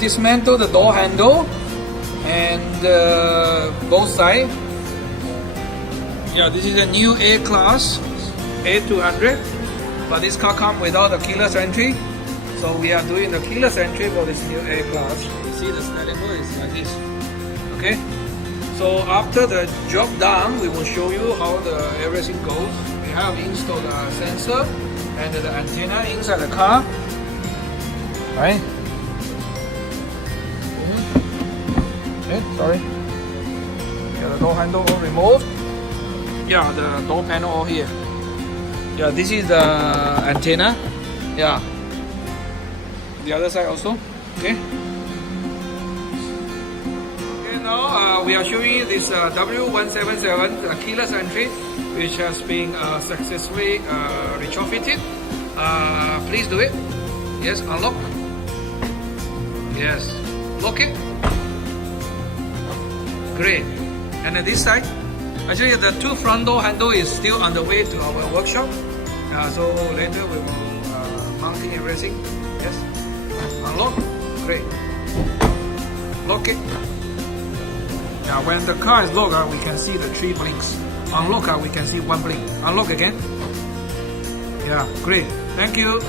dismantle the door handle and both sides. Yeah, this is a new A-Class A200, but this car comes without a keyless entry. So we are doing the keyless entry for this new A-Class. You see the steering wheel is like this. Okay. So after the job done, we will show you how everything goes. We have installed a sensor and the antenna inside the car. Right. Okay, sorry. Yeah, the door handle all removed. Yeah, the door panel all here. Yeah, this is the antenna. Yeah. The other side also. Okay. Okay, now we are showing you this W177 keyless entry, which has been successfully retrofitted. Please do it. Yes, unlock. Yes, lock it. Great. And then this side, actually the two front door handle is still on the way to our workshop. So later we will mounting everything. Yes. Unlock. Great. Lock it. Now when the car is locked, we can see the 3 blinks. Unlock, we can see 1 blink. Unlock again. Yeah, great. Thank you.